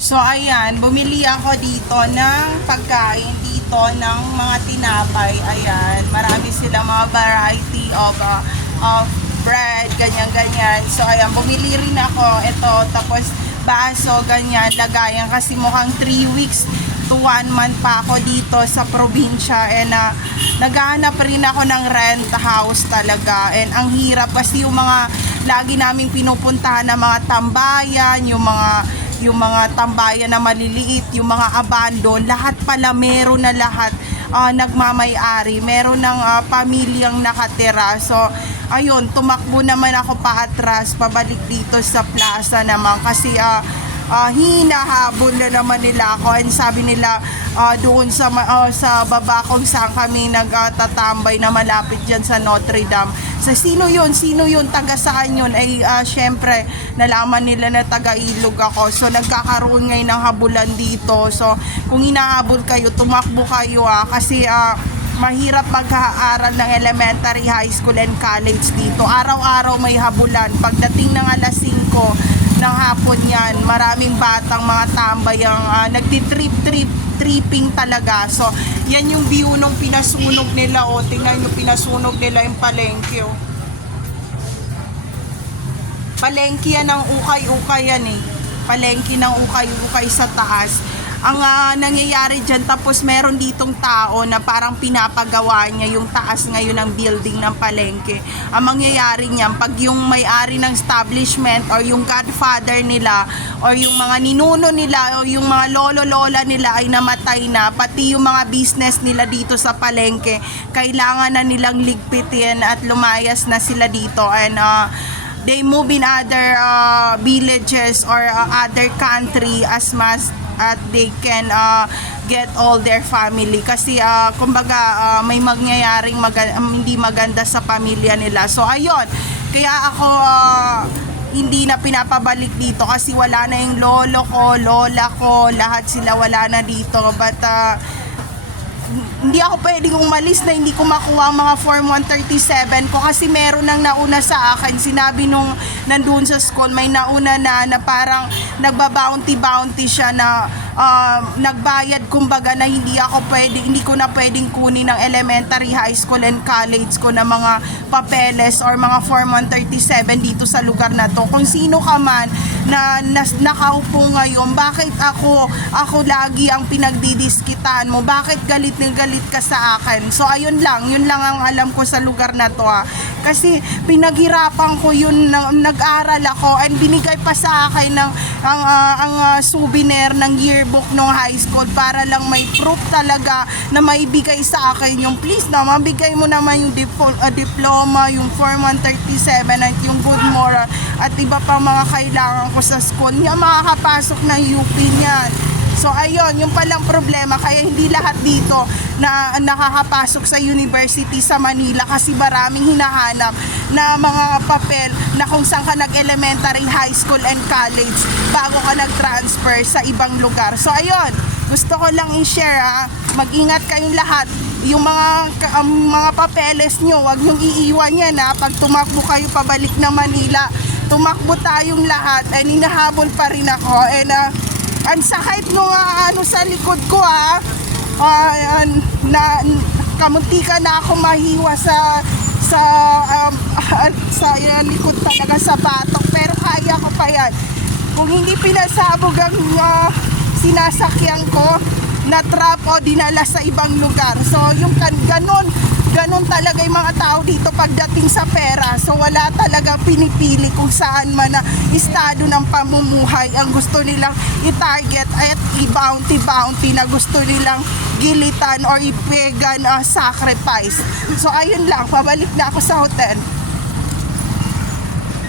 So ayan, bumili ako dito ng pagkain dito ng mga tinapay. Ayan, marami silang mga variety of bread, ganyan-ganyan. So ayan, bumili rin ako ito, tapos baso, ganyan, lagayan kasi mukhang 3 weeks to 1 month pa ako dito sa probinsya, and naghahanap rin ako ng rent house talaga, and ang hirap kasi yung mga lagi naming pinupuntahan na mga tambayan, yung mga tambayan na maliliit, yung mga abandon, lahat pala meron na lahat, nagmamay-ari, meron ng pamilyang nakatira. So ayun, tumakbo naman ako paatras, pabalik dito sa plaza naman kasi hinahabol na naman nila ako, and sabi nila doon sa baba kung saan kami nagtatambay na malapit dyan sa Notre Dame. Sa sino yun, taga saan yun, ay syempre nalaman nila na taga Ilog ako. So nagkakaroon ngayon ng habulan dito. So kung hinahabol kayo, tumakbo kayo kasi mahirap mag-aaral ng elementary, high school, and college dito. Araw-araw may habulan. Pagdating ng alas 5 ng hapon yan, maraming batang mga tambay ang tripping talaga. So yan yung view nung pinasunog nila. Tingnan yung pinasunog nila yung palengke. Palengke yan ng ukay-ukay yan eh. Palengke ng ukay-ukay sa taas. Ang nangyayari dyan, tapos meron ditong tao na parang pinapagawa niya yung taas ngayon ng building ng palengke. Ang mangyayari niyan, pag yung may-ari ng establishment or yung godfather nila or yung mga ninuno nila o yung mga lolo-lola nila ay namatay na, pati yung mga business nila dito sa palengke, kailangan na nilang ligpitin at lumayas na sila dito, and they move in other villages or other country as much at they can get all their family, kasi kumbaga may mangyayaring hindi maganda sa pamilya nila. So ayun, kaya ako hindi na pinapabalik dito kasi wala na yung lolo ko, lola ko, lahat sila wala na dito. But hindi ako pwedeng umalis na hindi ko makuha ang mga Form 137 ko, kasi meron nang nauna sa akin. Sinabi nung nandun sa school, may nauna na parang nagbabounty siya na nagbayad kumbaga, na hindi ko na pwedeng kunin ng elementary, high school, and college ko na mga papeles or mga Form 137 dito sa lugar na to. Kung sino ka man na nakaupo ngayon, bakit ako lagi ang pinagdidiskitan mo? Bakit galit ka sa akin? So ayun lang, yun lang ang alam ko sa lugar na to kasi pinaghirapan ko yun, nag-aral ako, and binigay pa sa akin ang souvenir ng yearbook ng high school para lang may proof talaga na maibigay sa akin yung, please na mabigay mo naman yung diploma, yung Form 137 at yung good moral at iba pa mga kailangan ko sa school niya, makakapasok ng UP niyan. So ayun, yung palang problema, kaya hindi lahat dito na nakakapasok sa university sa Manila, kasi maraming hinahanap na mga papel na kung saan ka nag-elementary, high school, and college bago ka nag-transfer sa ibang lugar. So ayun, gusto ko lang i-share mag-ingat kayong lahat. Yung mga papeles nyo, wag nyong iiwan yan pag tumakbo kayo pabalik ng Manila. Tumakbo tayong lahat, and hinahabol pa rin ako, and ang sakit nung sa likod ko na kamunti ka na ako mahiwa sa likod talaga, sa batok, pero kaya ko pa yan. Kung hindi pinasabog ang sinasakyan ko, na trap o dinala sa ibang lugar. So yung ganon talaga yung mga tao dito pagdating sa pera. So wala talaga pinipili kung saan man na estado ng pamumuhay ang gusto nilang i-target at i-bounty na gusto nilang gilitan or ipegan sacrifice. So ayun lang, pabalik na ako sa hotel.